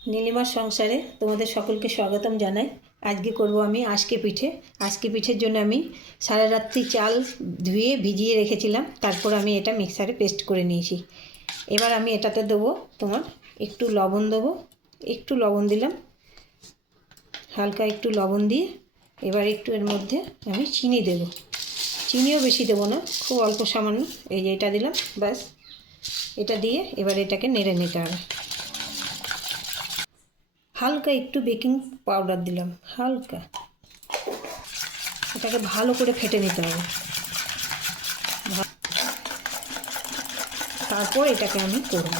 নীলিমার সংসারে তোমাদের সকলকে স্বাগতম জানাই। আজকে করব আমি আজকে পিঠে। আজকে পিঠের জন্য আমি সারা রাত্রি চাল ধুয়ে ভিজিয়ে রেখেছিলাম, তারপর আমি এটা মিক্সারে পেস্ট করে নিয়েছি। এবার আমি এটাতে দেবো তোমার একটু লবণ দেবো, একটু লবণ দিলাম, হালকা একটু লবণ দিয়ে এবার একটু এর মধ্যে আমি চিনি দেবো। চিনিও বেশি দেবো না, খুব অল্প সামান্য, এই যে এটা দিলাম, ব্যাস। এটা দিয়ে এবার এটাকে নেড়ে নিতে হবে। হালকা একটু বেকিং পাউডার দিলাম, হালকা। এটাকে ভালো করে ফেটে নিতে হবে, তারপর এটাকে আমি করব।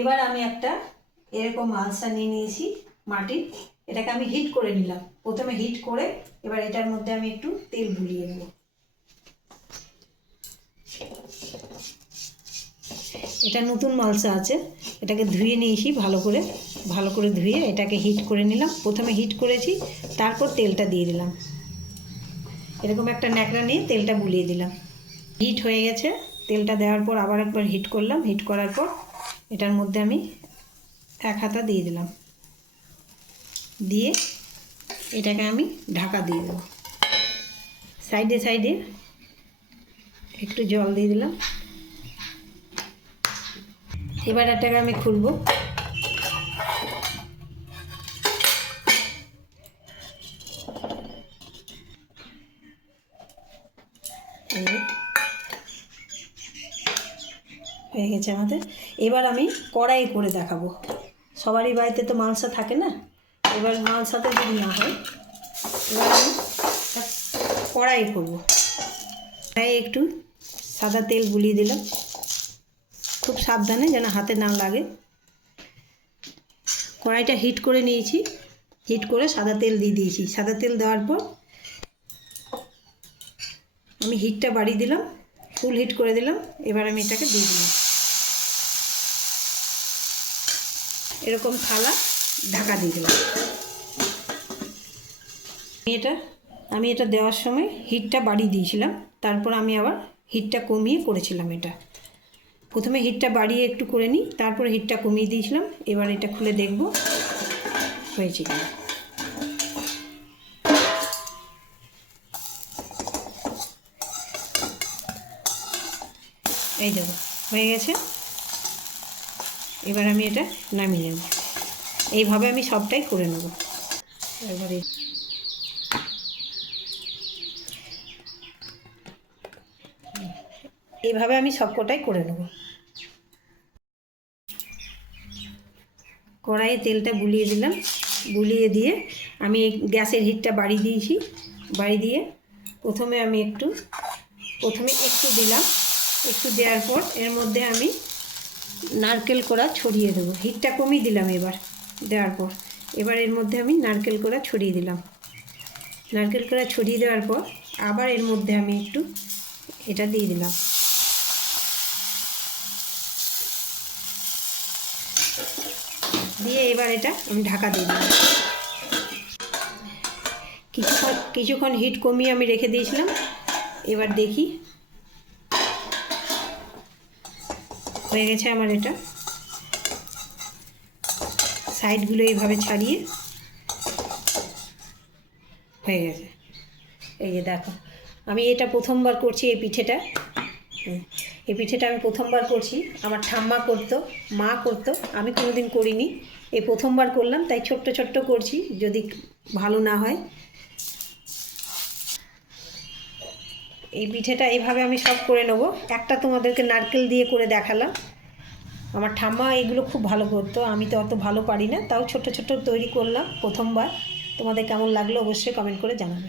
এবার আমি একটা এরকম আলসা নিয়ে নিয়েছি মাটির, এটাকে আমি হিট করে নিলাম। প্রথমে হিট করে এবার এটার মধ্যে আমি একটু তেল বুলিয়ে নেব। এটা নতুন মালসা আছে, এটাকে ধুয়ে নিয়েছি ভালো করে ধুয়ে এটাকে হিট করে নিলাম। প্রথমে হিট করেছি, তারপর তেলটা দিয়ে দিলাম। এরকম একটা ন্যাকড়া নিয়ে তেলটা বুলিয়ে দিলাম। হিট হয়ে গেছে, তেলটা দেওয়ার পর আবার একবার হিট করলাম। হিট করার পর এটার মধ্যে আমি এক হাতা দিয়ে দিলাম, দিয়ে এটাকে আমি ঢাকা দিয়ে দেবো। সাইডে সাইডে একটু জল দিয়ে দিলাম। এবার এটাকে আমি খুলব। হয়ে গেছে আমাদের। এবার আমি কড়াই করে দেখাবো। সবারই বাড়িতে তো মালসা থাকে না, এবার মালসাতে যদি না হয়, এবার আমি কড়াই করবো। কড়াইয়ে একটু সাদা তেল বুলিয়ে দিলাম, খুব সাবধানে যেন হাতে না লাগে। কড়াইটা হিট করে নিয়েছি, হিট করে সাদা তেল দিয়ে দিয়েছি। সাদা তেল দেওয়ার পর আমি হিটটা বাড়িয়ে দিলাম, ফুল হিট করে দিলাম। এবার আমি এটাকে দিয়ে দিলাম। এরকম থালা ঢাকা দিয়ে দিলাম। আমি এটা দেওয়ার সময় হিটটা বাড়িয়ে দিয়েছিলাম, তারপর আমি আবার হিটটা কমিয়ে করেছিলাম। এটা প্রথমে হিটটা বাড়িয়ে একটু করে নিই, তারপর হিটটা কমিয়ে দিয়েছিলাম। এবার এটা খুলে দেখব হয়েছে কিনা। এই দেখো হয়ে গেছে। এবার আমি এটা নামিয়ে নেব। এইভাবে আমি সবটাই করে নেব। এবারে এইভাবে আমি সবকটাই করে নেব। কড়াইয়ে তেলটা বুলিয়ে দিলাম, বুলিয়ে দিয়ে আমি গ্যাসের হিটটা বাড়িয়ে দিয়েছি। বাড়িয়ে দিয়ে প্রথমে একটু দিলাম। একটু দেওয়ার পর এর মধ্যে আমি নারকেল কোড়া ছড়িয়ে দেবো। হিটটা কমিয়ে দিলাম এবার দেওয়ার পর। এবার এর মধ্যে আমি নারকেল কোড়া ছড়িয়ে দিলাম। নারকেল কোড়া ছড়িয়ে দেওয়ার পর আবার এর মধ্যে আমি একটু এটা দিয়ে দিলাম। দিয়ে এবার এটা আমি ঢাকা দিয়ে দিলাম। কিছুক্ষণ হিট কমিয়ে আমি রেখে দিয়েছিলাম। এবার দেখি হয়ে গেছে আমার। এটা সাইডগুলো এইভাবে ছাড়িয়ে হয়ে গেছে। এই যে দেখো, আমি এটা প্রথমবার করছি এই পিঠেটা। এই পিঠেটা আমি প্রথমবার করছি। আমার ঠাম্মা করতো, মা করতো, আমি কোনোদিন করিনি। এই প্রথমবার করলাম, তাই ছোট্ট ছোট্ট করছি, যদি ভালো না হয়। এই পিঠেটা এইভাবে আমি সব করে নেব। একটা তোমাদেরকে নারকেল দিয়ে করে দেখালাম। আমার ঠাম্মা এগুলো খুব ভালো করতো, আমি তো অত ভালো পারি না, তাও ছোট ছোট তৈরি করলাম প্রথমবার। তোমাদের কেমন লাগলো অবশ্যই কমেন্ট করে জানাবে।